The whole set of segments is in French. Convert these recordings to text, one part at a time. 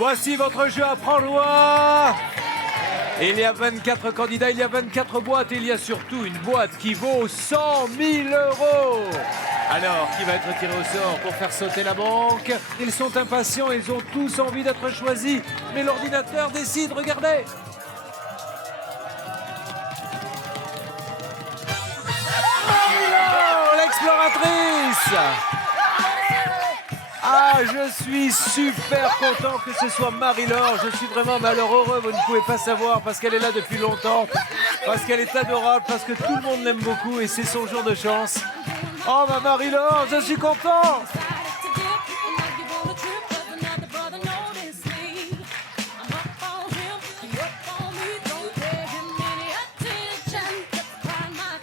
Voici votre jeu à prendre. Il y a 24 candidats, il y a 24 boîtes et il y a surtout une boîte qui vaut 100 000 euros. Alors, qui va être tiré au sort pour faire sauter la banque? Ils sont impatients, ils ont tous envie d'être choisis. Mais l'ordinateur décide, regardez. Oh, l'exploratrice! Ah, je suis super content que ce soit Marie-Laure. Je suis vraiment malheureux, vous ne pouvez pas savoir, parce qu'elle est là depuis longtemps, parce qu'elle est adorable, parce que tout le monde l'aime beaucoup et c'est son jour de chance. Oh, ma Marie-Laure, je suis content!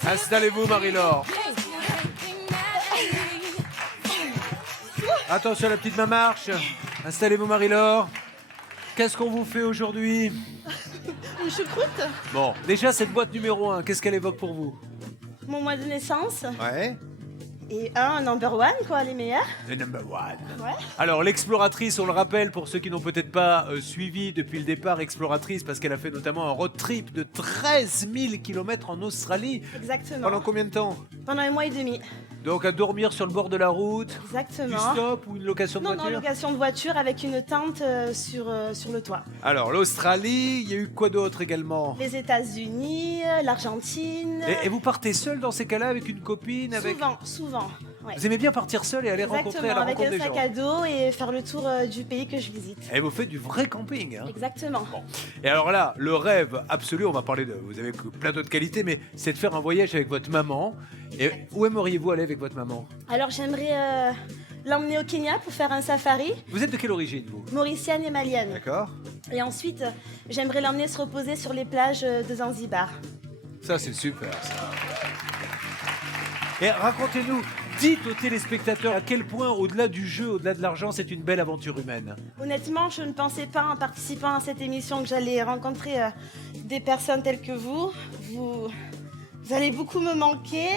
Installez-vous, Marie-Laure. Attention à la petite marche. Installez-vous, Marie-Laure. Qu'est-ce qu'on vous fait aujourd'hui? Une choucroute. Bon, déjà, cette boîte numéro 1, qu'est-ce qu'elle évoque pour vous? Mon mois de naissance. Ouais. Et un number one, quoi, les meilleurs. The number one. Ouais. Alors, l'exploratrice, on le rappelle, pour ceux qui n'ont peut-être pas suivi depuis le départ, exploratrice, parce qu'elle a fait notamment un road trip de 13 000 km en Australie. Exactement. Pendant combien de temps? Pendant un mois et demi. Donc, à dormir sur le bord de la route. Exactement. Du stop ou une location de Non, voiture? non, location de voiture avec une tente sur le toit. Alors, l'Australie, il y a eu quoi d'autre également? Les États-Unis, l'Argentine. Et vous partez seul dans ces cas-là avec une copine? Souvent. Ouais. Vous aimez bien partir seul et aller rencontrer à la avec rencontre un des sac gens? à dos et faire le tour du pays que je visite. Et vous faites du vrai camping, hein? Exactement. Bon. Et alors là, le rêve absolu, on va parler de... Vous avez plein d'autres qualités, mais c'est de faire un voyage avec votre maman. Et où aimeriez-vous aller avec votre maman? Alors j'aimerais l'emmener au Kenya pour faire un safari. Vous êtes de quelle origine, vous? Mauricienne et malienne. D'accord. Et ensuite, j'aimerais l'emmener se reposer sur les plages de Zanzibar. Ça, c'est super, ça. Et racontez-nous, dites aux téléspectateurs à quel point, au-delà du jeu, au-delà de l'argent, c'est une belle aventure humaine. Honnêtement, je ne pensais pas en participant à cette émission que j'allais rencontrer des personnes telles que vous. Vous allez beaucoup me manquer.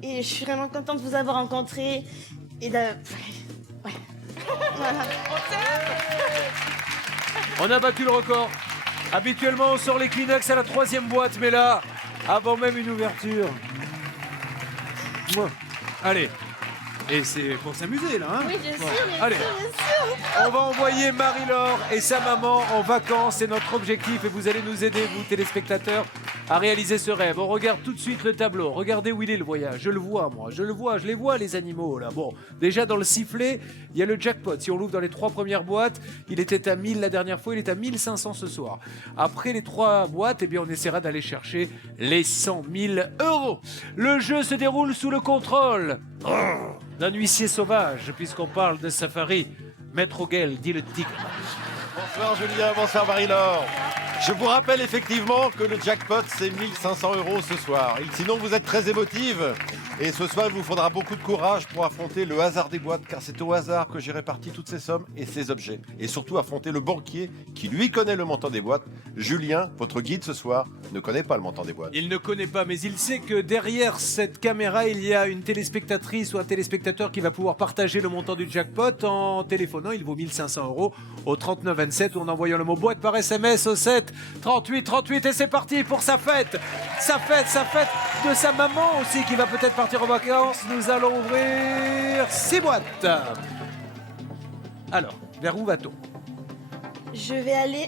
Et je suis vraiment contente de vous avoir rencontré. Et de... Ouais. Voilà. On a battu le record. Habituellement, on sort les Kleenex à la 3e boîte, mais là, avant même une ouverture. Mouah. Allez. Et c'est pour s'amuser, là, hein? Oui, bien sûr, bien allez. sûr, bien sûr. On va envoyer Marie-Laure et sa maman en vacances. C'est notre objectif et vous allez nous aider, vous téléspectateurs, à réaliser ce rêve. On regarde tout de suite le tableau. Regardez où il est le voyage. Je le vois, moi. Je le vois. Je les vois, les animaux, là. Bon, déjà dans le sifflet, il y a le jackpot. Si on l'ouvre dans les 3 premières boîtes, il était à 1000 la dernière fois. Il est à 1500 ce soir. Après les 3 boîtes, eh bien, on essaiera d'aller chercher les 100 000 euros. Le jeu se déroule sous le contrôle d'un huissier sauvage, puisqu'on parle de safari. Maître Auguel, dit le tigre. Bonsoir Julien, bonsoir Marie-Laure. Je vous rappelle effectivement que le jackpot c'est 1500 euros ce soir. Et sinon vous êtes très émotive. Et ce soir il vous faudra beaucoup de courage pour affronter le hasard des boîtes, car c'est au hasard que j'ai réparti toutes ces sommes et ces objets. Et surtout affronter le banquier qui lui connaît le montant des boîtes. Julien, votre guide ce soir, ne connaît pas le montant des boîtes. Il ne connaît pas, mais il sait que derrière cette caméra, il y a une téléspectatrice ou un téléspectateur qui va pouvoir partager le montant du jackpot en téléphonant. Il vaut 1500 euros au 3927 ou en envoyant le mot boîte par SMS au 7 38 38. Et c'est parti pour sa fête de sa maman aussi qui va peut-être partir en vacances. Nous allons ouvrir 6 boîtes. Alors, vers où va-t-on? Je vais aller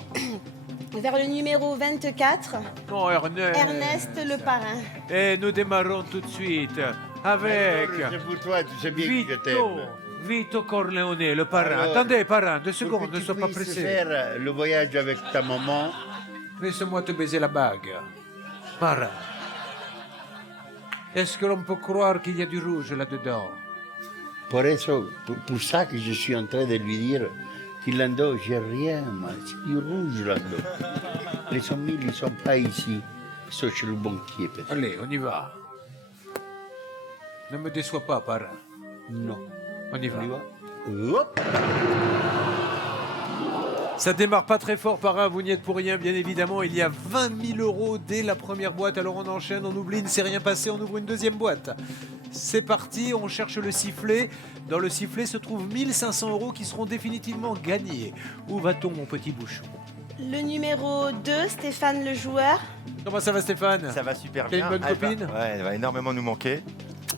vers le numéro 24, Oh, Ernest le parrain. Et nous démarrons tout de suite avec C'est pour toi, tu sais bien que je Vito, t'aime. Vito Corleone, le parrain. Alors, Attendez, parrain, 2 Pour secondes, que ne tu sois pas puisses pressé. faire le voyage avec ta maman, Laisse-moi te baiser la bague. Parrain. Est-ce que l'on peut croire qu'il y a du rouge là-dedans? pour ça que je suis en train de lui dire qu'il là-dedans, j'ai rien, moi. C'est du rouge là-dedans. Les 100 000, ils ne sont pas ici. Ils sont chez le banquier, peut-être. Allez, on y va. Ne me déçois pas, parrain. Non. On y va. On y va. Hop. Ça démarre pas très fort, parrain, vous n'y êtes pour rien, bien évidemment. Il y a 20 000 euros dès la première boîte, alors on enchaîne, on oublie, il ne s'est rien passé, on ouvre une deuxième boîte. C'est parti, on cherche le sifflet. Dans le sifflet se trouvent 1500 € qui seront définitivement gagnés. Où va-t-on, mon petit bouchon? Le numéro 2, Stéphane le joueur. Comment ça va, Stéphane? Ça va super T'es bien. une bonne copine? Elle va énormément nous manquer.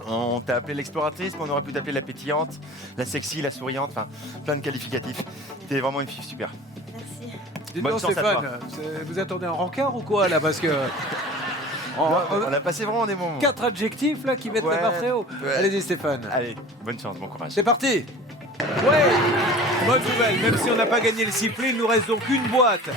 On t'a appelé l'exploratrice, mais on aurait pu t'appeler la pétillante, la sexy, la souriante, enfin plein de qualificatifs. T'es vraiment une fille super. Merci. Dites Bonne donc, chance à Stéphane, toi. vous attendez un rencard ou quoi là? Parce que. On a passé vraiment des moments. 4 adjectifs là qui mettent Ouais, la barre très haut. ouais. Allez-y, Stéphane. Allez, bonne chance, bon courage. C'est parti. Ouais. Bonne nouvelle, même si on n'a pas gagné le sifflet, il nous reste donc une boîte.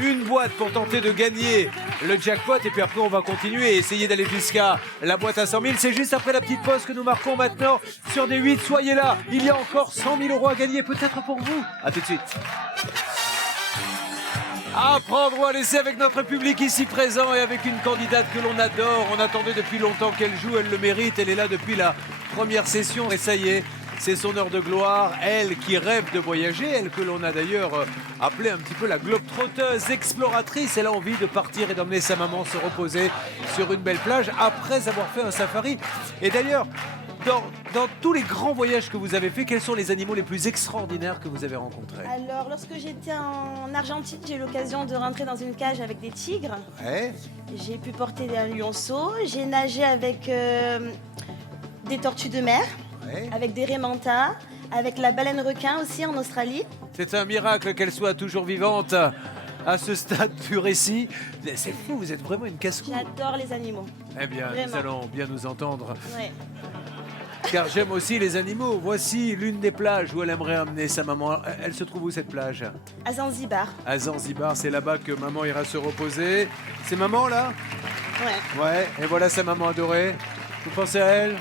Une boîte pour tenter de gagner le jackpot. Et puis après, on va continuer et essayer d'aller jusqu'à la boîte à 100 000. C'est juste après la petite pause que nous marquons maintenant sur des 8. Soyez là, il y a encore 100 000 € à gagner, peut-être pour vous. A tout de suite. À prendre ou à laisser avec notre public ici présent et avec une candidate que l'on adore. On attendait depuis longtemps qu'elle joue, elle le mérite. Elle est là depuis la première session et ça y est, c'est son heure de gloire. Elle qui rêve de voyager, elle que l'on a d'ailleurs appelée un petit peu la globe-trotteuse exploratrice. Elle a envie de partir et d'emmener sa maman se reposer sur une belle plage après avoir fait un safari. Et d'ailleurs, dans tous les grands voyages que vous avez faits, quels sont les animaux les plus extraordinaires que vous avez rencontrés? Alors, lorsque j'étais en Argentine, j'ai eu l'occasion de rentrer dans une cage avec des tigres. Ouais. J'ai pu porter un lionceau. J'ai nagé avec des tortues de mer, Ouais. avec des raimentas, avec la baleine requin aussi en Australie. C'est un miracle qu'elle soit toujours vivante à ce stade du récit. C'est fou, vous êtes vraiment une casse-cou. J'adore les animaux. Eh bien, nous Vraiment. allons bien nous entendre. Ouais. Car j'aime aussi les animaux. Voici l'une des plages où elle aimerait amener sa maman. Elle se trouve où cette plage? À Zanzibar. À Zanzibar, c'est là-bas que maman ira se reposer. C'est maman là? Ouais. Ouais, et voilà sa maman adorée. Vous pensez à elle?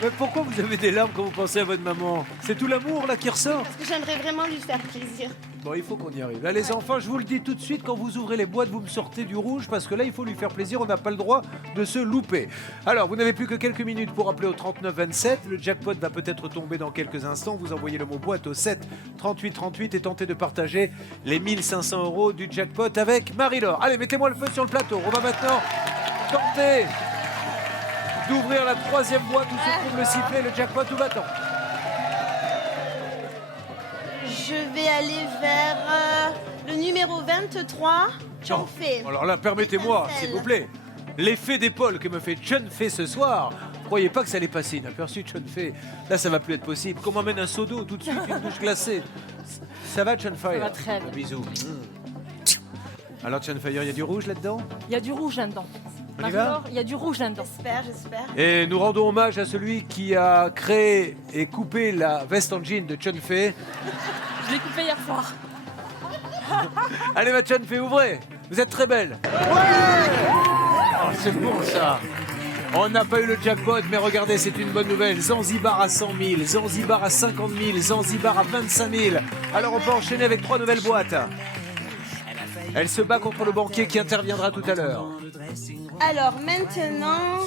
Mais pourquoi vous avez des larmes quand vous pensez à votre maman? C'est tout l'amour là qui ressort. Parce que j'aimerais vraiment lui faire plaisir. Bon, il faut qu'on y arrive. Là, les enfants, je vous le dis tout de suite, quand vous ouvrez les boîtes, vous me sortez du rouge parce que là, il faut lui faire plaisir. On n'a pas le droit de se louper. Alors, vous n'avez plus que quelques minutes pour appeler au 3927. Le jackpot va peut-être tomber dans quelques instants. Vous envoyez le mot boîte au 7 38 38 et tentez de partager les 1500 € du jackpot avec Marie-Laure. Allez, mettez-moi le feu sur le plateau. On va maintenant tenter d'ouvrir la troisième boîte où se trouve le sifflet, le jackpot. Où va-t-on? Je vais aller vers le numéro 23, Chongfei. Alors là, permettez-moi, s'il vous plaît. L'effet d'épaule que me fait Chun Fei ce soir, croyez pas que ça allait passer inaperçu, Chun Fei. Là, ça va plus être possible. Qu'on m'emmène un seau d'eau tout de suite, une douche glacée. Ça va, Chun Fei? Ça va très bien. Bisous. Alors, Chun Fei, il y a du rouge là-dedans? Il y a du rouge là-dedans. On y va? Marie-Laure, il y a du rouge là-dedans. J'espère. Et nous rendons hommage à celui qui a créé et coupé la veste en jean de Chun Fei. Je l'ai coupé hier soir. Allez, ma Chun Fei, ouvrez. Vous êtes très belle. Ouais! Oh, c'est bon ça. On n'a pas eu le jackpot, mais regardez, c'est une bonne nouvelle. Zanzibar à 100 000, Zanzibar à 50 000, Zanzibar à 25 000. Alors on peut enchaîner avec 3 nouvelles boîtes. Elle se bat contre le banquier qui interviendra tout à l'heure. Alors maintenant,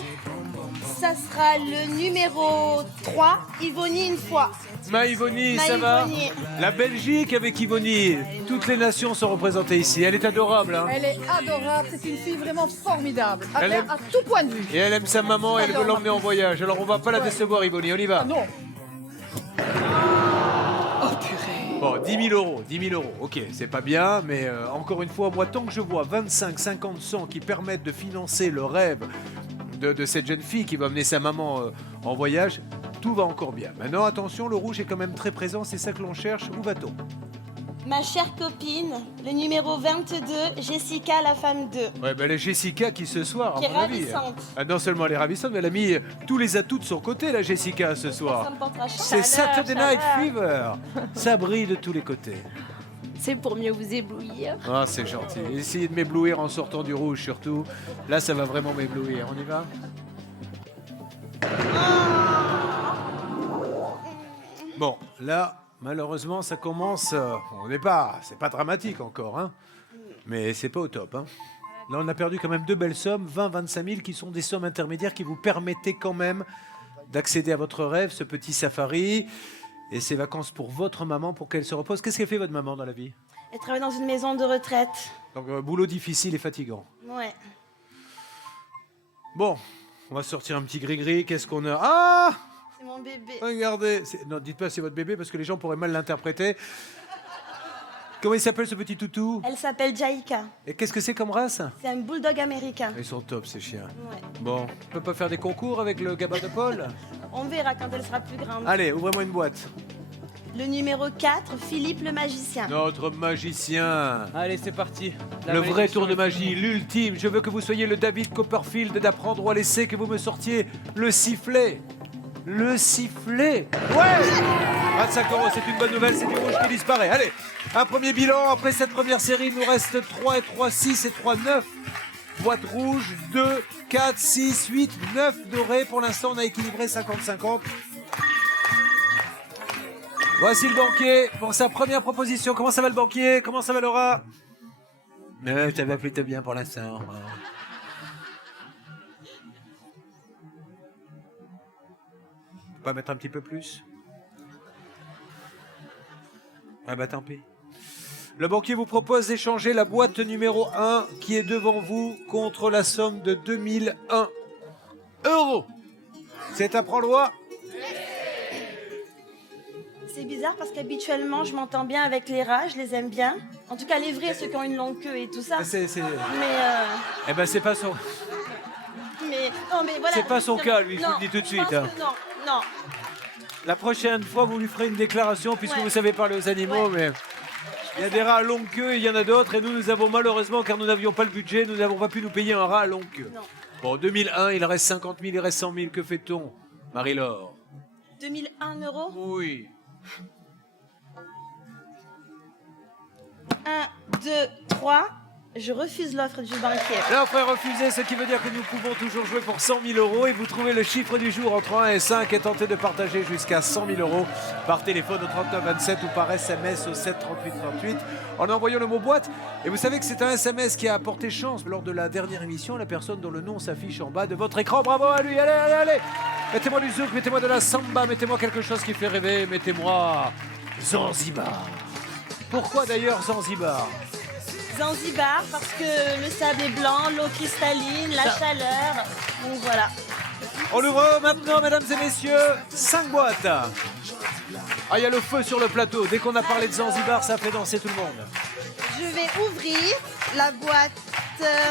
ça sera le numéro 3, Ivonie une fois. Maïvoni, ça va? Maïvoni. La Belgique avec Ivonie. Toutes les nations sont représentées ici. Elle est adorable. Hein. Elle est adorable, c'est une fille vraiment formidable, à, Elle aime- à tout point de vue. Et elle aime sa maman et elle veut l'emmener en voyage. Alors on va pas la décevoir, Ivonie. On y va. Ah non. Oh purée. Bon, 10 000 €, 10 000 €. Ok, c'est pas bien, mais encore une fois, moi, tant que je vois 25, 50, 100 qui permettent de financer le rêve de cette jeune fille qui va amener sa maman en voyage, tout va encore bien. Maintenant, attention, le rouge est quand même très présent, c'est ça que l'on cherche. Où va-t-on? Ma chère copine, le numéro 22, Jessica, la femme 2. Ouais, ben, la Jessica qui ce soir, Qui à est mon avis. ravissante. Non seulement elle est ravissante, mais elle a mis tous les atouts de son côté, la Jessica, ce Ça soir. me portera chance. C'est Saturday Night chaleur. Fever. Ça brille de tous les côtés. C'est pour mieux vous éblouir. Ah, c'est gentil. Essayez de m'éblouir en sortant du rouge, surtout. Là, ça va vraiment m'éblouir. On y va? Bon, là, malheureusement, ça commence. C'est pas dramatique encore, hein. Mais c'est pas au top, hein. Là, on a perdu quand même 2 belles sommes, 20, 25 000, qui sont des sommes intermédiaires qui vous permettaient quand même d'accéder à votre rêve, ce petit safari et ces vacances pour votre maman, pour qu'elle se repose. Qu'est-ce qu'elle fait, votre maman, dans la vie? Elle travaille dans une maison de retraite. Donc, boulot difficile et fatigant. Ouais. Bon, On va sortir un petit gris-gris. Qu'est-ce qu'on a? Ah! C'est mon bébé. Regardez. Non, dites pas c'est votre bébé parce que les gens pourraient mal l'interpréter. Comment il s'appelle ce petit toutou? Elle s'appelle Jaïka. Et qu'est-ce que c'est comme race? C'est un bulldog américain. Ils sont top ces chiens. Ouais. Bon, on peut pas faire des concours avec le gamin de Paul? On verra quand elle sera plus grande. Allez, ouvrez-moi une boîte. Le numéro 4, Philippe le magicien. Notre magicien. Allez, c'est parti. La Le vrai malédiction tour de est magie, finie. l'ultime. Je veux que vous soyez le David Copperfield d'apprendre ou à laisser, que vous me sortiez le sifflet. Le sifflet. Ouais! 25 €, c'est une bonne nouvelle, c'est du rouge qui disparaît. Allez, un premier bilan. Après cette première série, il nous reste 3 et 3, 6 et 3, 9. Boîte rouge, 2, 4, 6, 8, 9 dorés. Pour l'instant, on a équilibré 50-50. Voici le banquier pour sa première proposition. Comment ça va le banquier? Comment ça va Laura? Ça va plutôt bien pour l'instant. Pas mettre un petit peu plus? Ah bah tant pis. Le banquier vous propose d'échanger la boîte numéro 1 qui est devant vous contre la somme de 2001 €. C'est à prendre. C'est bizarre parce qu'habituellement, je m'entends bien avec les rats, je les aime bien. En tout cas, les vrais, ceux qui ont une longue queue et tout ça. Eh ben c'est pas son. Non, mais voilà. C'est pas son cas, lui, je vous Non, le dis tout de je suite, pense hein. que non. La prochaine fois, vous lui ferez une déclaration puisque Ouais. vous savez parler aux animaux, mais il y a des rats à longue queue, il y en a d'autres, et nous avons malheureusement, car nous n'avions pas le budget, nous n'avons pas pu nous payer un rat à longue queue. Non. Bon, 2001, il reste 50 000, il reste 100 000, que fait-on, Marie-Laure? 2001 €. Oui. 1, 2, 3. Je refuse l'offre du banquier. L'offre est refusée, ce qui veut dire que nous pouvons toujours jouer pour 100 000 € et vous trouvez le chiffre du jour entre 1 et 5 et tentez de partager jusqu'à 100 000 € par téléphone au 39 27 ou par SMS au 7 38 38 en envoyant le mot boîte. Et vous savez que c'est un SMS qui a apporté chance lors de la dernière émission, la personne dont le nom s'affiche en bas de votre écran. Bravo à lui, allez, allez, allez! Mettez-moi du zouk, mettez-moi de la samba, mettez-moi quelque chose qui fait rêver, mettez-moi Zanzibar. Pourquoi d'ailleurs Zanzibar? Zanzibar, parce que le sable est blanc, l'eau cristalline, la chaleur. Donc voilà. On ouvre maintenant, mesdames et messieurs, 5 boîtes. Ah, il y a le feu sur le plateau. Dès qu'on a parlé de Zanzibar, ça fait danser tout le monde. Je vais ouvrir la boîte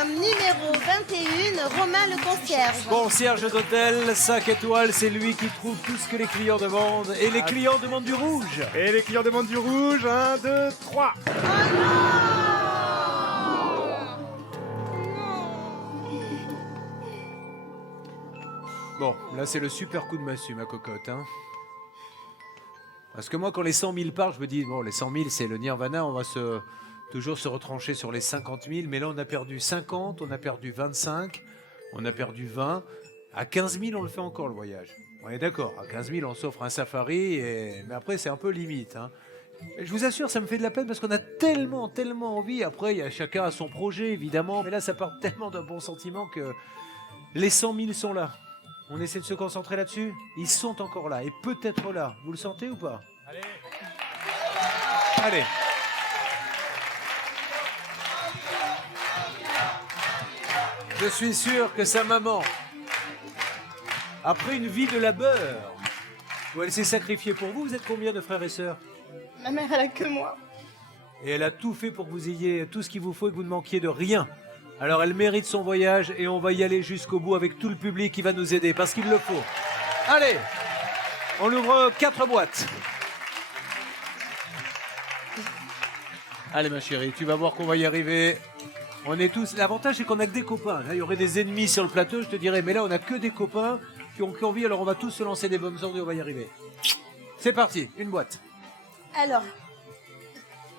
numéro 21, Romain le concierge. Concierge d'hôtel, 5 étoiles, c'est lui qui trouve tout ce que les clients demandent. Et les clients demandent du rouge. Et les clients demandent du rouge. 1, 2, 3. Bon, là c'est le super coup de massue, ma cocotte. Hein. Parce que moi, quand les 100 000 partent, je me dis, bon, les 100 000, c'est le nirvana, on va toujours se retrancher sur les 50 000. Mais là, on a perdu 50, on a perdu 25, on a perdu 20. À 15 000, on le fait encore, le voyage. On est d'accord, à 15 000, on s'offre un safari, mais après, c'est un peu limite. Hein. Et je vous assure, ça me fait de la peine parce qu'on a tellement envie. Après, il y a chacun a son projet, évidemment. Mais là, ça part tellement d'un bon sentiment que les 100 000 sont là. On essaie de se concentrer là-dessus. Ils sont encore là et peut-être là. Vous le sentez ou pas? Allez. Je suis sûr que sa maman, après une vie de labeur, où elle s'est sacrifiée pour vous, vous êtes combien de frères et sœurs? Ma mère, elle a que moi. Et elle a tout fait pour que vous ayez tout ce qu'il vous faut et que vous ne manquiez de rien. Alors elle mérite son voyage et on va y aller jusqu'au bout avec tout le public qui va nous aider parce qu'il le faut. Allez, on ouvre 4 boîtes. Allez ma chérie, tu vas voir qu'on va y arriver. On est tous. L'avantage c'est qu'on a que des copains. Là, il y aurait des ennemis sur le plateau, je te dirais, mais là on a que des copains qui ont envie, alors on va tous se lancer des bonnes ordres et on va y arriver. C'est parti, une boîte. Alors,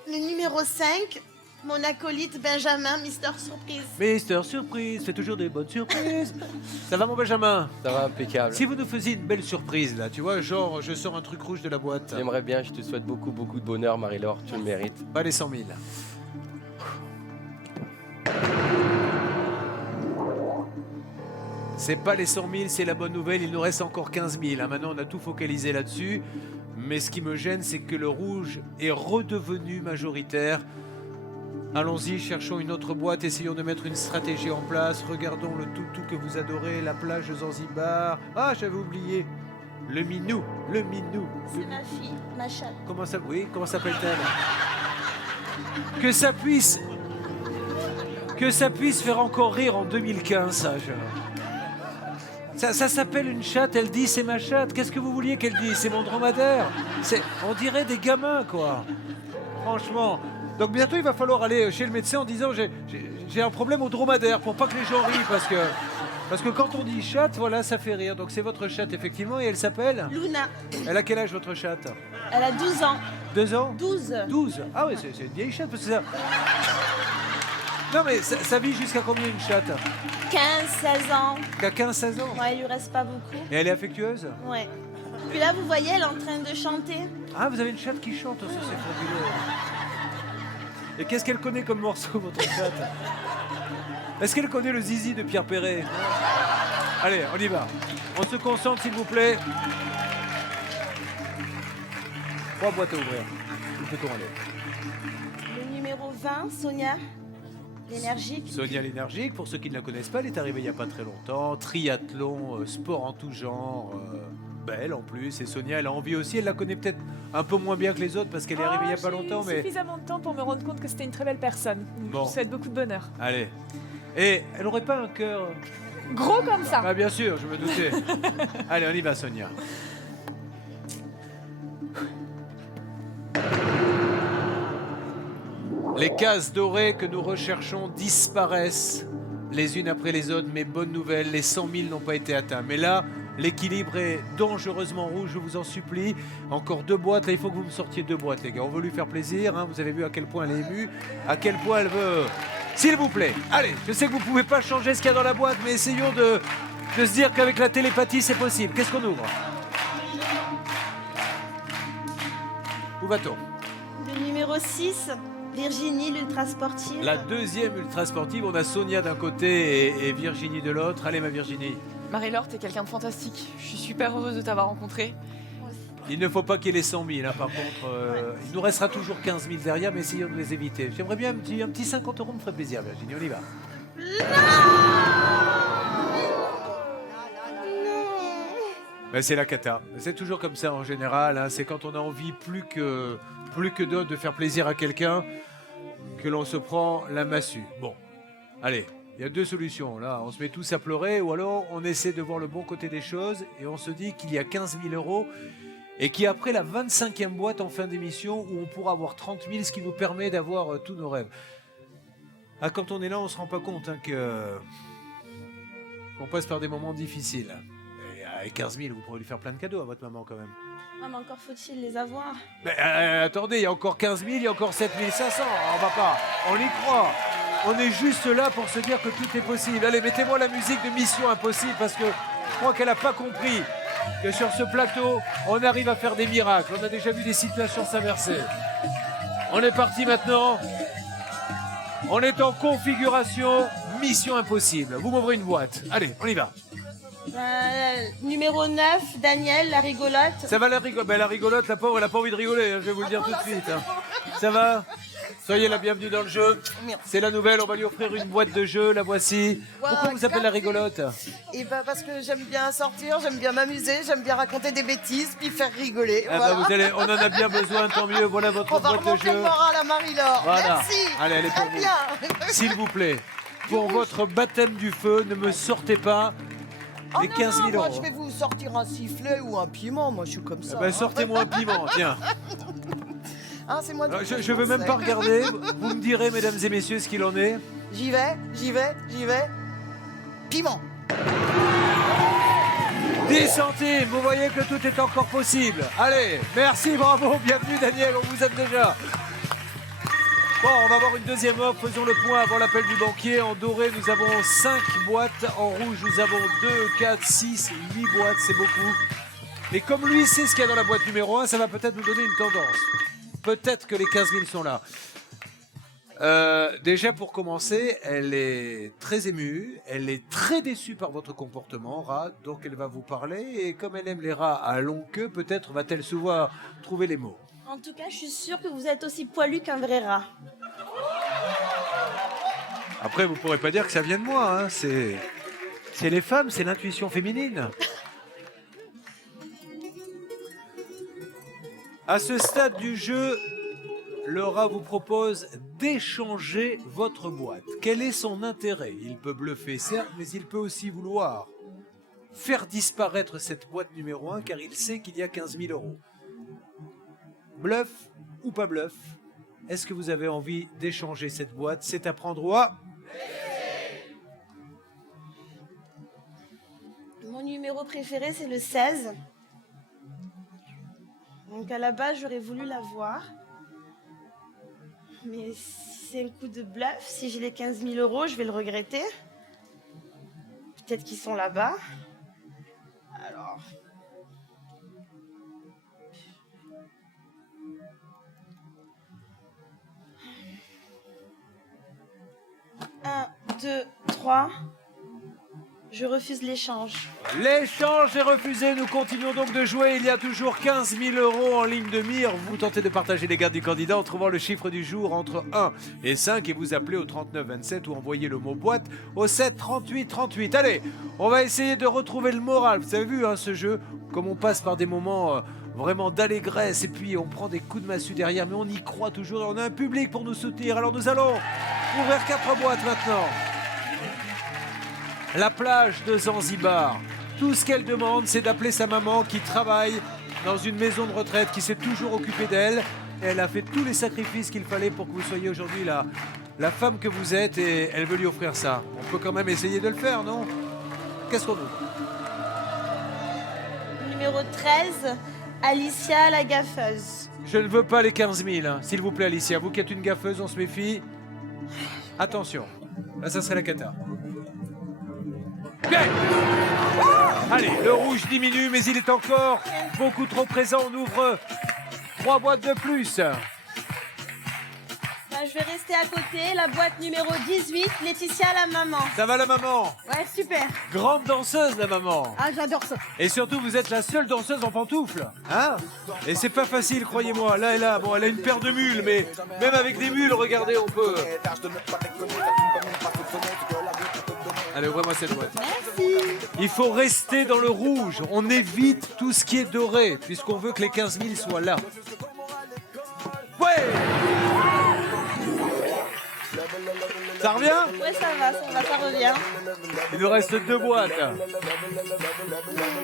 le numéro 5, mon acolyte Benjamin, Mister Surprise. Mister Surprise, fait toujours des bonnes surprises. Ça va mon Benjamin? Ça va, impeccable. Si vous nous faisiez une belle surprise là, tu vois, genre je sors un truc rouge de la boîte. J'aimerais bien, je te souhaite beaucoup de bonheur, Marie-Laure, tu le mérites. Pas les 100 000. C'est pas les 100 000, c'est la bonne nouvelle, il nous reste encore 15 000. Hein. Maintenant on a tout focalisé là-dessus. Mais ce qui me gêne, c'est que le rouge est redevenu majoritaire. Allons-y, cherchons une autre boîte, essayons de mettre une stratégie en place. Regardons le toutou que vous adorez, la plage de Zanzibar. Ah, j'avais oublié. Le minou, le minou. C'est ma fille, ma chatte. Comment ça, oui, comment s'appelle-t-elle? Que ça puisse faire encore rire en 2015, ça. Ça s'appelle une chatte, elle dit c'est ma chatte. Qu'est-ce que vous vouliez qu'elle dise? C'est mon dromadaire. On dirait des gamins, quoi. Franchement. Donc bientôt, il va falloir aller chez le médecin en disant j'ai un problème au dromadaire pour pas que les gens rient parce que quand on dit chatte, voilà, ça fait rire. Donc c'est votre chatte, effectivement, et elle s'appelle? Luna, Elle a quel âge, votre chatte? elle a 12 ans. 2 ans? 12. 12. Ah oui, c'est une vieille chatte, parce que ça... Non mais ça vit jusqu'à combien une chatte? 15, 16 ans. Jusqu'à 15-16 ans? Ouais, il lui reste pas beaucoup. Et elle est affectueuse? Ouais. Puis là, vous voyez, elle est en train de chanter. Ah, vous avez une chatte qui chante, ça c'est fabuleux. Et qu'est-ce qu'elle connaît comme morceau, votre chatte? Est-ce qu'elle connaît le zizi de Pierre Perret? Allez, on y va. On se concentre, s'il vous plaît. 3 boîtes à ouvrir. Où peut-on aller? Le numéro 20, Sonia, l'énergique. Sonia l'énergique, pour ceux qui ne la connaissent pas, elle est arrivée il n'y a pas très longtemps. Triathlon, sport en tout genre, belle en plus. Et Sonia, elle a envie aussi, elle la connaît peut-être un peu moins bien que les autres parce qu'elle est arrivée il n'y a pas longtemps. J'ai Mais suffisamment de temps pour me rendre compte que c'était une très belle personne. Bon. Je vous souhaite beaucoup de bonheur. allez. Et elle n'aurait pas un cœur? Gros comme ça. Ah bien sûr, je me doutais. Allez, on y va, Sonia. Les cases dorées que nous recherchons disparaissent les unes après les autres, mais bonne nouvelle, les 100 000 n'ont pas été atteints. Mais là, l'équilibre est dangereusement rouge, je vous en supplie. Encore 2 boîtes, là il faut que vous me sortiez 2 boîtes, les gars. On veut lui faire plaisir, hein. Vous avez vu à quel point elle est émue, à quel point elle veut... S'il vous plaît, allez, je sais que vous ne pouvez pas changer ce qu'il y a dans la boîte, mais essayons de se dire qu'avec la télépathie, c'est possible. Qu'est-ce qu'on ouvre? Où va-t-on? Le numéro 6, Virginie, l'ultra sportive. La deuxième ultra sportive, on a Sonia d'un côté et Virginie de l'autre. Allez ma Virginie. Marie-Laure, t'es quelqu'un de fantastique. Je suis super heureuse de t'avoir rencontré. Il ne faut pas qu'il y ait les 100 000, hein, par contre. Il nous restera toujours 15 000 derrière, mais essayons de les éviter. J'aimerais bien un petit 50 € me ferait plaisir, Virginie. On y va. Ben, c'est la cata. C'est toujours comme ça en général, hein. C'est quand on a envie plus que d'autres de faire plaisir à quelqu'un que l'on se prend la massue. Bon, allez, il y a 2 solutions. Là, on se met tous à pleurer ou alors on essaie de voir le bon côté des choses et on se dit qu'il y a 15 000 € et qu'après la 25e boîte en fin d'émission où on pourra avoir 30 000, ce qui nous permet d'avoir tous nos rêves. Ah, quand on est là, on ne se rend pas compte hein, qu'on passe par des moments difficiles. Et avec 15 000, vous pourrez lui faire plein de cadeaux à votre maman quand même. Ah, mais encore faut-il les avoir. Mais attendez, il y a encore 15 000, il y a encore 7 500. On va pas, on y croit. On est juste là pour se dire que tout est possible. Allez, mettez-moi la musique de Mission Impossible parce que je crois qu'elle n'a pas compris que sur ce plateau, on arrive à faire des miracles. On a déjà vu des situations s'inverser. On est parti maintenant. On est en configuration Mission Impossible. Vous m'ouvrez une boîte. Allez, on y va. Numéro 9, Daniel, la rigolote. Ça va la rigolote? Ben, la rigolote, la pauvre, elle n'a pas envie de rigoler, hein, je vais vous le dire tout de suite. Hein. Ça va? Soyez la bienvenue dans le jeu. C'est la nouvelle, on va lui offrir une boîte de jeu, la voici. Pourquoi vous appelez la rigolote? Et ben parce que j'aime bien sortir, j'aime bien m'amuser, j'aime bien raconter des bêtises, puis faire rigoler. Ah Voilà. bah on en a bien besoin, tant mieux. Voilà votre On va boîte de remonter jeu. le moral à Marie-Laure. Voilà. Merci. Allez, elle est pour Très vous. bien. S'il vous plaît, pour votre baptême du feu, ne me sortez pas les 15 000 Moi, €. je vais vous sortir un sifflet ou un piment. Moi, je suis comme ça. Ben, sortez-moi un piment, tiens. Hein, c'est moi. Je veux même pas regarder. Vous me direz, mesdames et messieurs, ce qu'il en est. J'y vais. Piment. 10 centimes, vous voyez que tout est encore possible. Allez, merci, bravo, bienvenue Daniel, on vous aime déjà. Bon, on va avoir une deuxième offre, faisons le point avant l'appel du banquier. En doré, nous avons 5 boîtes, en rouge, nous avons 2, 4, 6, 8 boîtes, c'est beaucoup. Mais comme lui sait ce qu'il y a dans la boîte numéro 1, ça va peut-être nous donner une tendance. Peut-être que les 15 000 sont là. Déjà pour commencer, elle est très émue, elle est très déçue par votre comportement, rat, donc elle va vous parler et comme elle aime les rats à longue queue, peut-être va-t-elle souvent trouver les mots. En tout cas, je suis sûre que vous êtes aussi poilu qu'un vrai rat. Après, vous pourrez pas dire que ça vient de moi. Hein. C'est les femmes, c'est l'intuition féminine. À ce stade du jeu, Laura vous propose d'échanger votre boîte. Quel est son intérêt? Il peut bluffer, certes, mais il peut aussi vouloir faire disparaître cette boîte numéro 1 car il sait qu'il y a 15 000 euros. Bluff ou pas bluff? Est-ce que vous avez envie d'échanger cette boîte? C'est à prendre ou à... Mon numéro préféré, c'est le 16. Donc à la base, j'aurais voulu l'avoir. Mais si c'est un coup de bluff, si j'ai les 15 000 euros, je vais le regretter. Peut-être qu'ils sont là-bas. Alors... Un, 2, 3. Je refuse l'échange. L'échange est refusé. Nous continuons donc de jouer. Il y a toujours 15 000 euros en ligne de mire. Vous tentez de partager les gardes du candidat en trouvant le chiffre du jour entre 1 et 5 et vous appelez au 39 27 ou envoyez le mot boîte au 7 38 38. Allez, on va essayer de retrouver le moral. Vous avez vu hein, ce jeu, comme on passe par des moments vraiment d'allégresse et puis on prend des coups de massue derrière, mais on y croit toujours. On a un public pour nous soutenir. Alors nous allons ouvrir 4 boîtes maintenant. La plage de Zanzibar. Tout ce qu'elle demande, c'est d'appeler sa maman qui travaille dans une maison de retraite, qui s'est toujours occupée d'elle. Et elle a fait tous les sacrifices qu'il fallait pour que vous soyez aujourd'hui la femme que vous êtes et elle veut lui offrir ça. On peut quand même essayer de le faire, non? Qu'est-ce qu'on ouvre? Numéro 13, Alicia la gaffeuse. Je ne veux pas les 15 000, hein. S'il vous plaît Alicia. Vous qui êtes une gaffeuse, on se méfie. Attention, là ça serait la cata. Bien. Allez, le rouge diminue, mais il est encore beaucoup trop présent. On ouvre 3 boîtes de plus. Je vais rester à côté. La boîte numéro 18, Laetitia la maman. Ça va la maman? Ouais, super. Grande danseuse la maman. Ah, j'adore ça. Et surtout, vous êtes la seule danseuse en pantoufles. Hein? Et c'est pas facile, croyez-moi. Là et là, bon, elle a une paire de mules, mais même avec des mules, regardez, on peut... Allez, ouvre-moi cette boîte. Merci. Il faut rester dans le rouge. On évite tout ce qui est doré, puisqu'on veut que les 15 000 soient là. Ouais! Ça revient? Ouais, ça revient. Il nous reste 2 boîtes.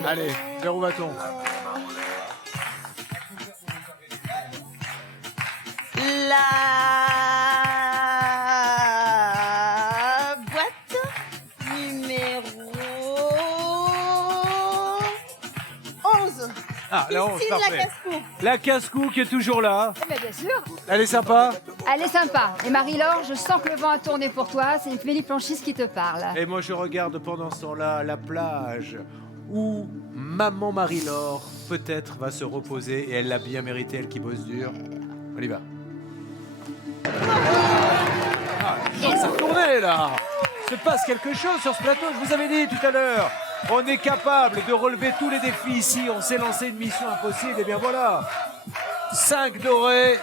Allez, vers où va-t-on? La boîte numéro 11. Ah, la 11, Christine parfait. la casse-cou. La casse-cou qui est toujours là. Mais bien sûr. Elle est sympa. Elle est sympa. Et Marie-Laure, je sens que le vent a tourné pour toi. C'est une Philippe Planchis qui te parle. Et moi, je regarde pendant ce temps-là la plage où maman Marie-Laure, peut-être, va se reposer. Et elle l'a bien mérité, elle qui bosse dur. On y va. Ah, ça tournait, là. Il se passe quelque chose sur ce plateau. Je vous avais dit tout à l'heure. On est capable de relever tous les défis ici. On s'est lancé une mission impossible. Et bien voilà. 5 dorés,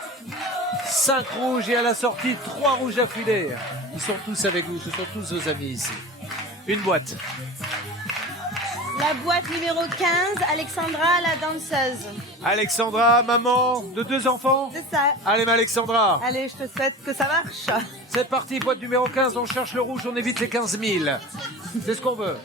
5 rouges et à la sortie 3 rouges affilés. Ils sont tous avec vous, ce sont tous vos amis ici. Une boîte. La boîte numéro 15, Alexandra la danseuse. Alexandra, maman de 2 enfants. C'est ça. Allez, ma Alexandra. Allez, je te souhaite que ça marche. C'est parti, boîte numéro 15, on cherche le rouge, on évite les 15 000. C'est ce qu'on veut.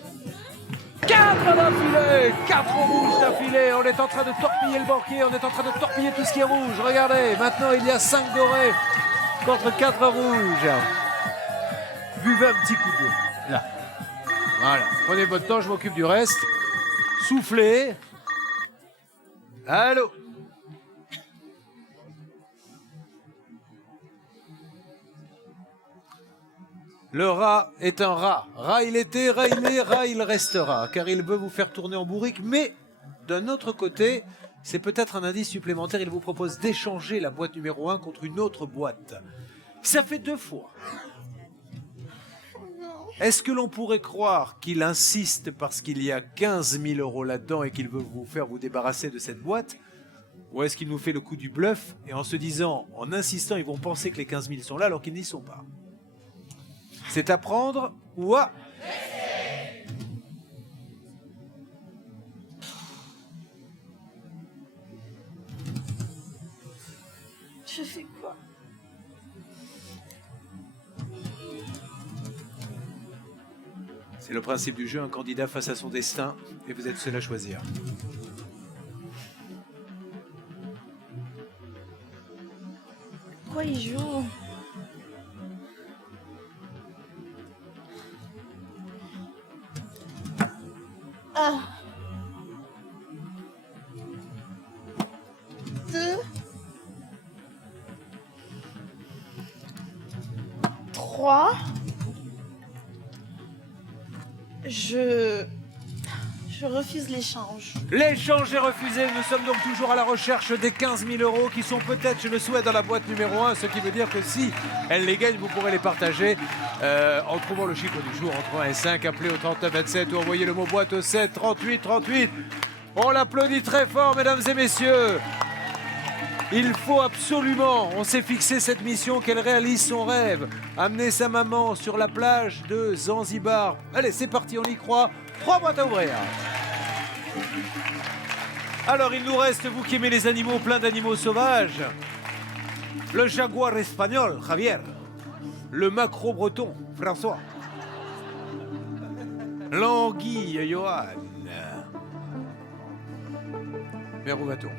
4 d'affilée, 4 rouges d'affilée. On est en train de torpiller le banquier, on est en train de torpiller tout ce qui est rouge. Regardez, maintenant il y a 5 dorés contre 4 rouges. Buvez un petit coup d'eau. Là. Voilà. Prenez votre temps, je m'occupe du reste. Soufflez. Allô. Le rat est un rat. Rat il était, rat il est, rat il restera. Car il veut vous faire tourner en bourrique. Mais d'un autre côté, c'est peut-être un indice supplémentaire. Il vous propose d'échanger la boîte numéro 1 contre une autre boîte. Ça fait 2 fois. Est-ce que l'on pourrait croire qu'il insiste parce qu'il y a 15 000 euros là-dedans et qu'il veut vous faire vous débarrasser de cette boîte? Ou est-ce qu'il nous fait le coup du bluff et en se disant, en insistant, ils vont penser que les 15 000 sont là alors qu'ils n'y sont pas? C'est à prendre ou à... Je fais quoi? C'est le principe du jeu, un candidat face à son destin, et vous êtes seul à choisir. Pourquoi il joue? Ah. 2. 3. Je refuse l'échange. L'échange est refusé. Nous sommes donc toujours à la recherche des 15 000 euros qui sont peut-être, je le souhaite, dans la boîte numéro 1. Ce qui veut dire que si elle les gagne, vous pourrez les partager en trouvant le chiffre du jour entre 1 et 5. Appelez au 3927 ou envoyez le mot boîte au 7 38 38. On l'applaudit très fort, mesdames et messieurs. Il faut absolument, on s'est fixé cette mission, qu'elle réalise son rêve. Amener sa maman sur la plage de Zanzibar. Allez, c'est parti, on y croit. 3 boîtes à ouvrir. Alors, il nous reste, vous qui aimez les animaux, plein d'animaux sauvages. Le jaguar espagnol, Javier. Le maquereau breton, François. L'anguille, Johan. Vers où va-t-on?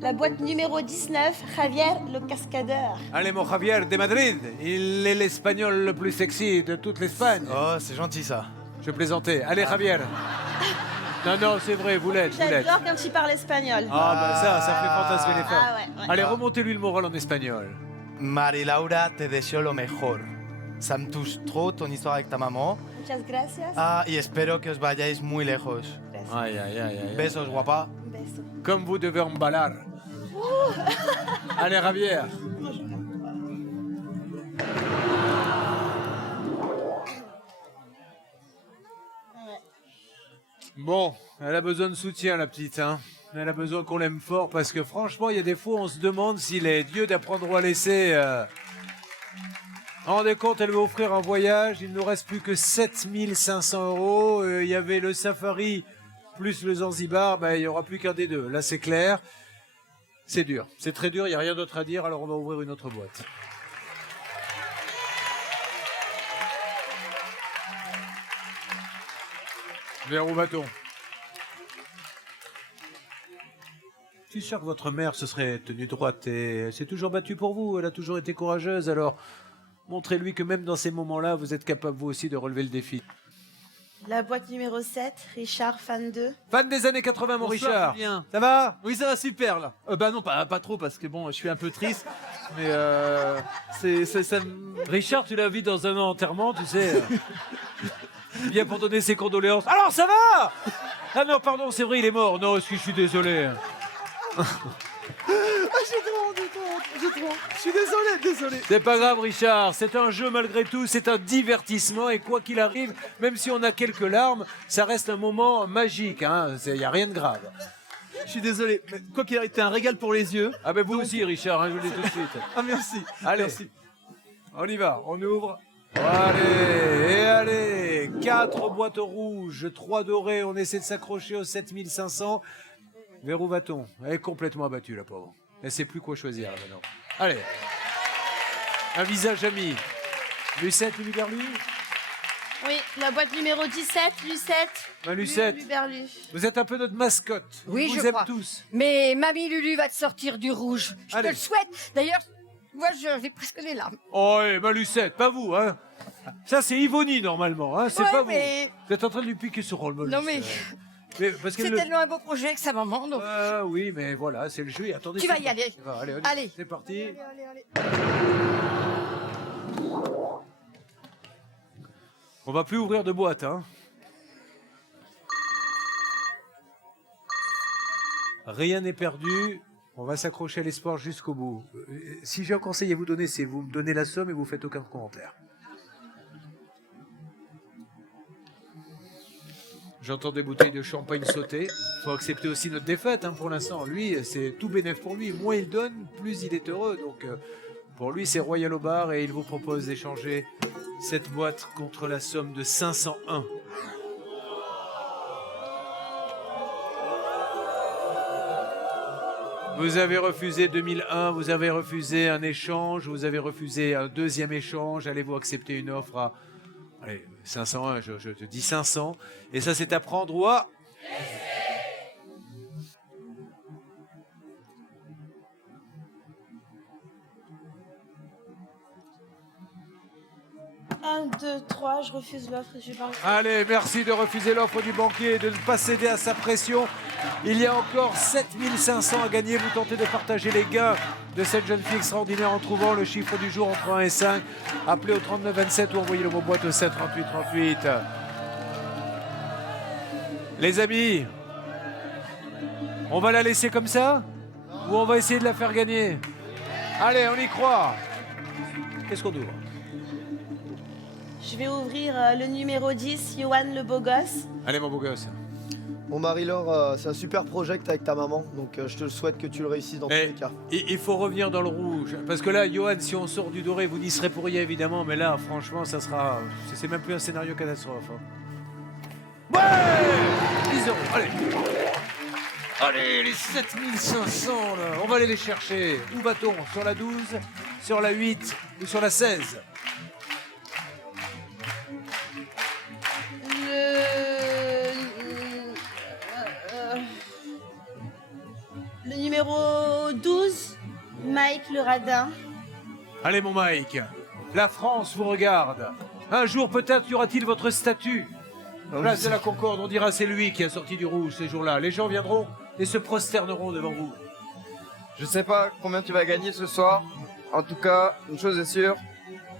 La boîte numéro 19, Javier le cascadeur. Allez, mon Javier de Madrid. Il est l'espagnol le plus sexy de toute l'Espagne. Oh, c'est gentil ça. Je plaisantais. Allez, Javier. Non, non, c'est vrai, vous l'êtes, vous l'êtes. J'adore quand il parle espagnol. Ah, bah ça fait fantasmer les femmes. Ah ouais, ouais. Allez, remontez-lui le moral en espagnol. Marie-Laura, te deseo lo mejor. Ça me touche trop ton histoire avec ta maman. Muchas gracias. Ah, y espero que os vayáis muy lejos. Ay, ay, ay, ay. Besos, guapa. Beso. Comme vous devez emballer. Allez, Javier. Bon, elle a besoin de soutien, la petite. Hein. Elle a besoin qu'on l'aime fort parce que franchement, il y a des fois, on se demande s'il est Dieu d'apprendre ou à laisser. Rendez compte, elle veut offrir un voyage. Il ne nous reste plus que 7500 euros. Il y avait le safari plus le Zanzibar. Ben, il n'y aura plus qu'un des deux. Là, c'est clair. C'est dur. C'est très dur. Il n'y a rien d'autre à dire. Alors, on va ouvrir une autre boîte. Vers où va-t-on? Je suis sûr que votre mère se serait tenue droite et elle s'est toujours battue pour vous. Elle a toujours été courageuse. Alors, montrez-lui que même dans ces moments-là, vous êtes capable, vous aussi, de relever le défi. La boîte numéro 7, Richard, fan 2. Fan des années 80, mon Bonsoir, Richard. Julien. Ça va? Oui, ça va super, là. Bah non, pas trop, parce que bon, je suis un peu triste. Mais Richard, tu l'as vu dans un enterrement, tu sais. Il vient pour donner ses condoléances. Alors, ça va? Ah non, pardon, c'est vrai, il est mort. Non, est-ce que je suis désolé? j'ai trop. Je suis désolé. C'est pas grave, Richard. C'est un jeu malgré tout. C'est un divertissement. Et quoi qu'il arrive, même si on a quelques larmes, ça reste un moment magique. Il n'y a rien de grave. Je suis désolé. Mais quoi qu'il arrive, t'es un régal pour les yeux. Ah ben vous aussi, Richard, je vous le dis tout de suite. Ah merci. Allez, Merci. On y va. On ouvre. Allez, et allez. 4 boîtes rouges, 3 dorées. On essaie de s'accrocher aux 7500. Vers où va-t-on? Elle est complètement abattue, la pauvre. Elle ne sait plus quoi choisir, là, maintenant. Allez. Un visage ami. Lucette, Luberlu? Oui, la boîte numéro 17, Lucette. Lucette, Luberlu. vous êtes un peu notre mascotte. Oui, On je vous aime crois. tous. Mais Mamie Lulu va te sortir du rouge. Je Allez. te le souhaite. D'ailleurs, moi, j'ai presque des larmes. Oh, Lucette, pas vous, hein. Ça, c'est Yvonnie, normalement, hein. C'est Ouais, pas vous. mais- Vous êtes en train de lui piquer ce rôle, Non, mais parce c'est qu'elle le- tellement un beau projet avec sa maman. Donc... oui, mais voilà, c'est le jeu. Et attendez, Tu vas c'est y parti. aller. Allez, Allez. c'est parti. On va plus ouvrir de boîte, hein. Rien n'est perdu. On va s'accrocher à l'espoir jusqu'au bout. Si j'ai un conseil à vous donner, c'est vous me donnez la somme et vous faites aucun commentaire. J'entends des bouteilles de champagne sauter. Il faut accepter aussi notre défaite, hein, pour l'instant. Lui, c'est tout bénef pour lui. Moins il donne, plus il est heureux. Donc, Pour lui, c'est royal au bar et il vous propose d'échanger cette boîte contre la somme de 501. Vous avez refusé 2001, vous avez refusé un échange, vous avez refusé un deuxième échange. Allez-vous accepter une offre à... Allez, 501, je te dis 500. Et ça, c'est à prendre ou à... 1, 2, 3, je refuse l'offre et je parle. Allez, merci de refuser l'offre du banquier et de ne pas céder à sa pression. Il y a encore 7500 à gagner. Vous tentez de partager les gains de cette jeune fille extraordinaire en trouvant le chiffre du jour entre 1 et 5. Appelez au 39 27 ou envoyez le mot boîte au 7 38 38. Les amis, on va la laisser comme ça ou on va essayer de la faire gagner? Allez, on y croit. Qu'est-ce qu'on ouvre? Je vais ouvrir le numéro 10, Johan le beau gosse. Allez, mon beau gosse. Bon, Marie-Laure, c'est un super projet avec ta maman, donc je te souhaite que tu le réussisses dans tous les cas. Il faut revenir dans le rouge. Parce que là, Johan, si on sort du doré, vous n'y serez pour rien, évidemment. Mais là, franchement, ça sera... C'est même plus un scénario catastrophe. Hein. Ouais 10 €, allez. Allez, les 7500, là. On va aller les chercher. Où va-t-on? Sur la 12, sur la 8 ou sur la 16? Le numéro 12, Mike le radin. Allez, mon Mike, la France vous regarde. Un jour, peut-être, y aura-t-il votre statue. Place de la Concorde, on dira c'est lui qui a sorti du rouge ces jours-là. Les gens viendront et se prosterneront devant vous. Je sais pas combien tu vas gagner ce soir. En tout cas, une chose est sûre,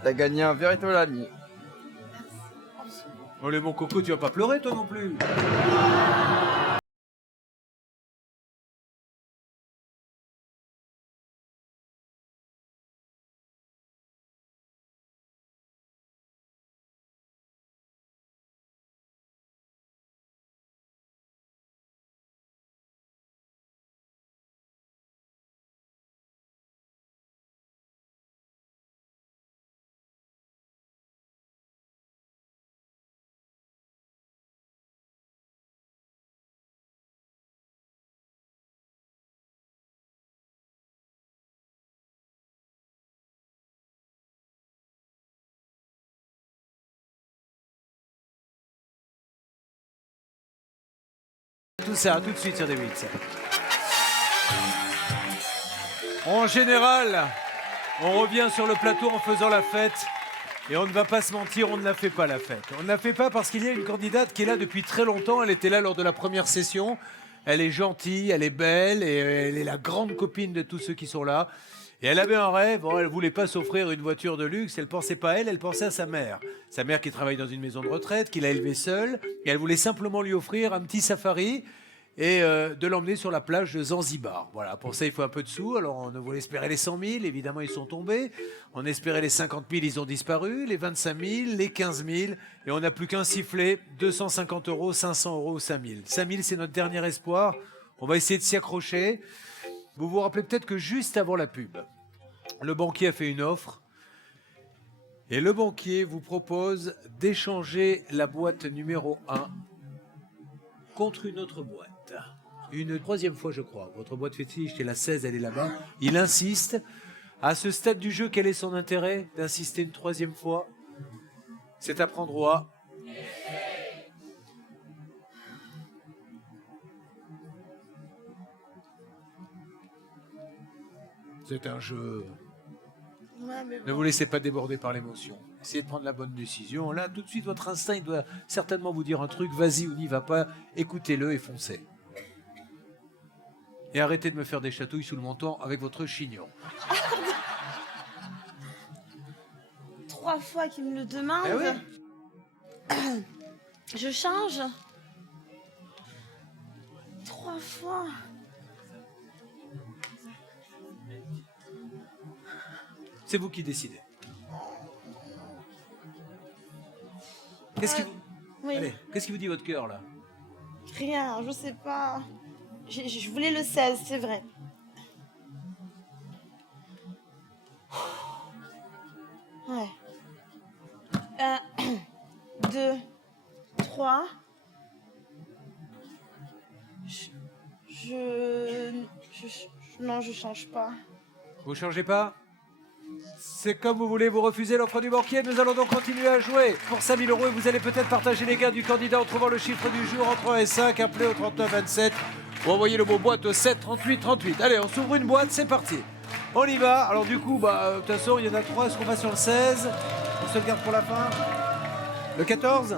t'as gagné un véritable ami. Allez, mon coco, tu vas pas pleurer, toi non plus. Tout ça, tout de suite sur des 8. En général, on revient sur le plateau en faisant la fête. Et on ne va pas se mentir, on ne la fait pas la fête. On ne la fait pas parce qu'il y a une candidate qui est là depuis très longtemps. Elle était là lors de la première session. Elle est gentille, elle est belle et elle est la grande copine de tous ceux qui sont là. Et elle avait un rêve, elle ne voulait pas s'offrir une voiture de luxe, elle ne pensait pas à elle, elle pensait à sa mère. Sa mère qui travaille dans une maison de retraite, qui l'a élevée seule, et elle voulait simplement lui offrir un petit safari et de l'emmener sur la plage de Zanzibar. Voilà, pour ça il faut un peu de sous, alors on voulait espérer les 100 000, évidemment ils sont tombés, on espérait les 50 000, ils ont disparu, les 25 000, les 15 000, et on n'a plus qu'un sifflet, 250 €, 500 €, 5 000. 5 000 c'est notre dernier espoir, on va essayer de s'y accrocher. Vous vous rappelez peut-être que juste avant la pub, le banquier a fait une offre et le banquier vous propose d'échanger la boîte numéro 1 contre une autre boîte. Une troisième fois, je crois. Votre boîte fétiche, c'est la 16, elle est là-bas. Il insiste. À ce stade du jeu, quel est son intérêt d'insister une troisième fois? C'est à prendre au A. C'est un jeu. Ouais, mais bon. Ne vous laissez pas déborder par l'émotion. Essayez de prendre la bonne décision. Là, tout de suite, votre instinct il doit certainement vous dire un truc. Vas-y ou n'y va pas. Écoutez-le et foncez. Et arrêtez de me faire des chatouilles sous le menton avec votre chignon. 3 fois qu'il me le demande. Eh oui. Je change. 3 fois. C'est vous qui décidez. Qu'est-ce qui vous... Oui. Allez, qu'est-ce qui vous dit votre cœur là? Rien, je sais pas. Je voulais le 16, c'est vrai. Ouais. 2, 3. Non, je change pas. Vous changez pas? C'est comme vous voulez, vous refusez l'offre du banquier. Nous allons donc continuer à jouer pour 5 000 € et vous allez peut-être partager les gains du candidat en trouvant le chiffre du jour entre 1 et 5. Appelez au 39 27 ou envoyez le mot boîte au 7 38 38. Allez, on s'ouvre une boîte, c'est parti. On y va. Alors du coup, de toute façon, il y en a 3. Est-ce qu'on va sur le 16? On se le garde pour la fin. Le 14?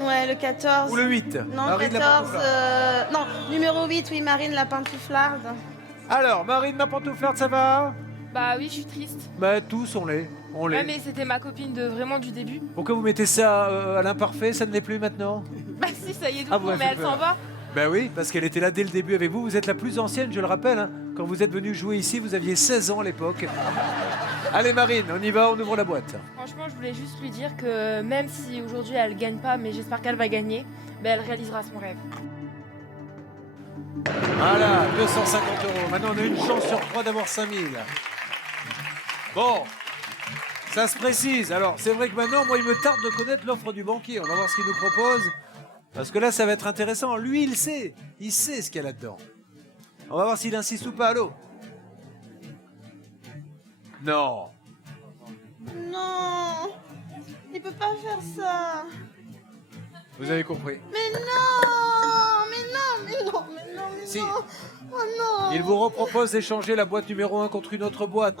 Ouais, le 14. Ou le 8? Non, Marine 14. la Non, numéro 8, oui, Marine la pantouflarde. Alors, Marine la pantouflarde, ça va? Bah oui, je suis triste. Bah tous, on l'est. Ouais, mais c'était ma copine de vraiment du début. Pourquoi vous mettez ça à l'imparfait? Ça ne l'est plus maintenant? Bah si, ça y est, du Ah, coup, vous m'avez mais fait elle s'en peur. va. Ben oui, parce qu'elle était là dès le début avec vous. Vous êtes la plus ancienne, je le rappelle. Hein. Quand vous êtes venu jouer ici, vous aviez 16 ans à l'époque. Allez Marine, on y va, on ouvre la boîte. Franchement, je voulais juste lui dire que même si aujourd'hui elle gagne pas, mais j'espère qu'elle va gagner, elle réalisera son rêve. Voilà, 250 €. Maintenant, on a une chance sur 3 d'avoir 5000. Bon, ça se précise. Alors, c'est vrai que maintenant, moi, il me tarde de connaître l'offre du banquier. On va voir ce qu'il nous propose. Parce que là, ça va être intéressant. Lui, il sait. Il sait ce qu'il y a là-dedans. On va voir s'il insiste ou pas. Allô? Non. Non, il peut pas faire ça. Vous avez compris. Mais non, mais non, mais non, mais non, mais Si. non. Oh non. Il vous repropose d'échanger la boîte numéro 1 contre une autre boîte.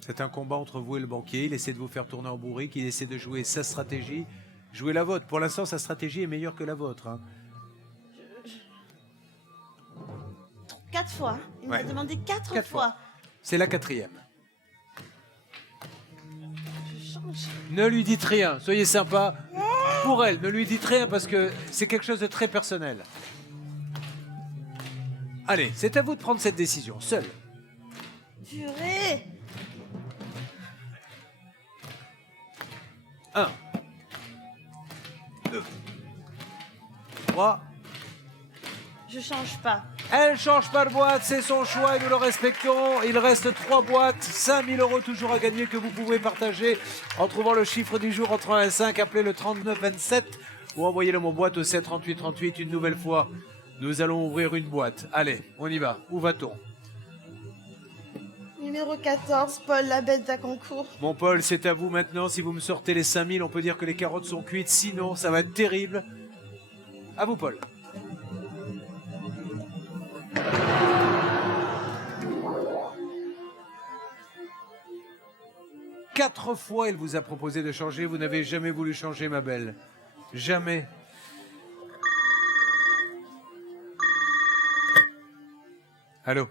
C'est un combat entre vous et le banquier. Il essaie de vous faire tourner en bourrique. Il essaie de jouer sa stratégie. Jouez la vôtre. Pour l'instant, sa stratégie est meilleure que la vôtre. Hein. 4 fois. Il Ouais. m'a demandé 4 4 fois. C'est la 4e. Je change. Ne lui dites rien. Soyez sympa. Pour elle, ne lui dites rien parce que c'est quelque chose de très personnel. Allez, c'est à vous de prendre cette décision, seul. Purée. 1, 2, 3. Je change pas. Elle change pas de boîte, c'est son choix et nous le respectons. Il reste 3 boîtes, 5 000 € toujours à gagner que vous pouvez partager en trouvant le chiffre du jour entre 1 et 5. Appelez le 39 27 ou envoyez le mot boîte au 7 38 38 une nouvelle fois. Nous allons ouvrir une boîte. Allez, on y va. Où va-t-on? Numéro 14, Paul la bête d'Aconcourt. Mon Paul, c'est à vous maintenant. Si vous me sortez les 5000, on peut dire que les carottes sont cuites. Sinon, ça va être terrible. À vous, Paul. Quatre fois, il vous a proposé de changer. Vous n'avez jamais voulu changer, ma belle. Jamais. Allô?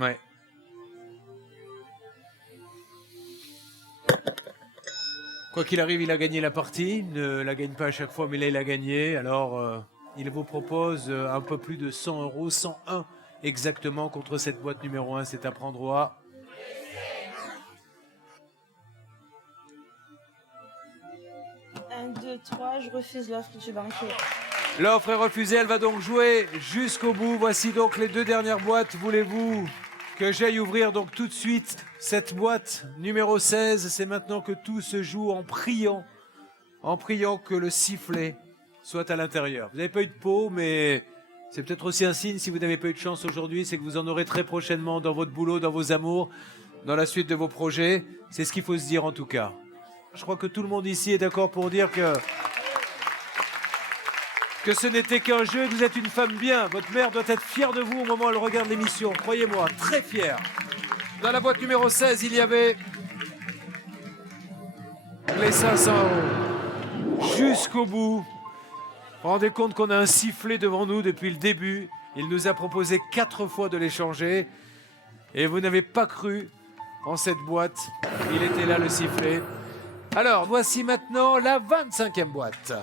Ouais. Quoi qu'il arrive, il a gagné la partie. Il ne la gagne pas à chaque fois, mais là, il a gagné. Alors, il vous propose un peu plus de 100 €, 101 exactement contre cette boîte numéro 1. C'est à prendre au A. Un, 2, 3, je refuse l'offre du banquier. L'offre est refusée, elle va donc jouer jusqu'au bout. Voici donc les 2 dernières boîtes. Voulez-vous que j'aille ouvrir donc tout de suite cette boîte numéro 16? C'est maintenant que tout se joue en priant que le sifflet soit à l'intérieur. Vous n'avez pas eu de pot, mais c'est peut-être aussi un signe, si vous n'avez pas eu de chance aujourd'hui, c'est que vous en aurez très prochainement dans votre boulot, dans vos amours, dans la suite de vos projets. C'est ce qu'il faut se dire en tout cas. Je crois que tout le monde ici est d'accord pour dire que ce n'était qu'un jeu, que vous êtes une femme bien. Votre mère doit être fière de vous au moment où elle regarde l'émission. Croyez-moi, très fière. Dans la boîte numéro 16, il y avait les 500 €. Jusqu'au bout. Vous vous rendez compte qu'on a un sifflet devant nous depuis le début. Il nous a proposé 4 fois de l'échanger. Et vous n'avez pas cru en cette boîte. Il était là, le sifflet. Alors, voici maintenant la 25e boîte.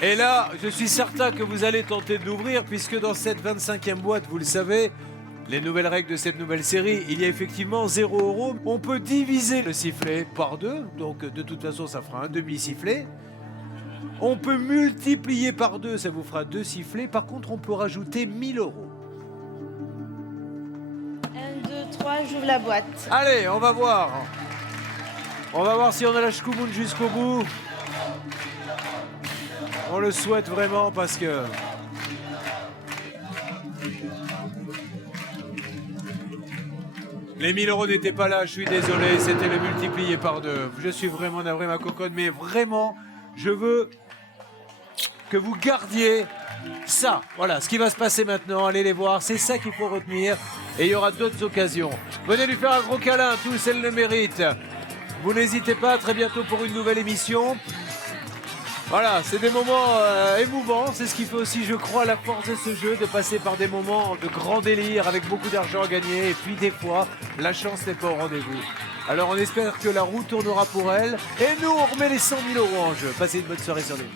Et là, je suis certain que vous allez tenter de l'ouvrir, puisque dans cette 25e boîte, vous le savez, Les nouvelles règles de cette nouvelle série, il y a effectivement 0 €. On peut diviser le sifflet par 2, donc de toute façon ça fera un demi-sifflet. On peut multiplier par 2, ça vous fera 2 sifflets. Par contre, on peut rajouter 1000 €. 1, 2, 3, j'ouvre la boîte. Allez, on va voir. On va voir si on a la Shkumun jusqu'au bout. On le souhaite vraiment parce que... Les 1000 € n'étaient pas là, je suis désolé, c'était le multiplié par 2. Je suis vraiment navré, ma cocotte, mais vraiment, je veux que vous gardiez ça. Voilà, ce qui va se passer maintenant, allez les voir, c'est ça qu'il faut retenir. Et il y aura d'autres occasions. Venez lui faire un gros câlin, tous, elle le mérite. Vous n'hésitez pas, à très bientôt pour une nouvelle émission. Voilà, c'est des moments émouvants, c'est ce qui fait aussi, je crois, la force de ce jeu, de passer par des moments de grand délire avec beaucoup d'argent à gagner, et puis des fois, la chance n'est pas au rendez-vous. Alors on espère que la roue tournera pour elle, et nous, on remet les 100 000 € en jeu. Passez une bonne soirée sur les...